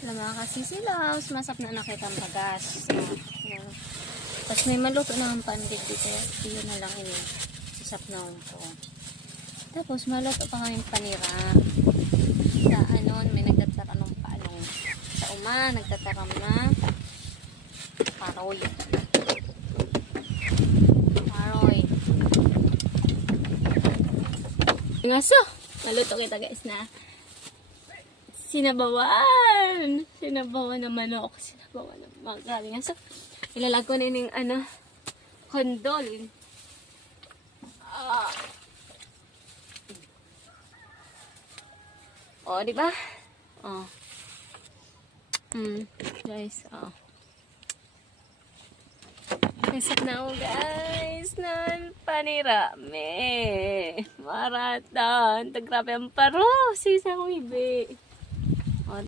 Lama kasi sila. Masap na nakita ang bagas. So, yan. Tapos may maluto na ang pandig dito. Iyon na lang ini. Sasapnaon ko. Tapos maluto pa kaming panira. Sa anon, may nagtataka ng paanong. Sa uma, nagtataka na paroy. Paroy. Ngaso, maluto kita guys na sinabawan na manok, sinabawan na magaling. Ngaso, ilalag ko na yung kondol. Oh, di ba? Oh. Guys, oh. Nasap na ako guys ng panirami. Marathon. Grabe ang paro. Sisa ko ibe.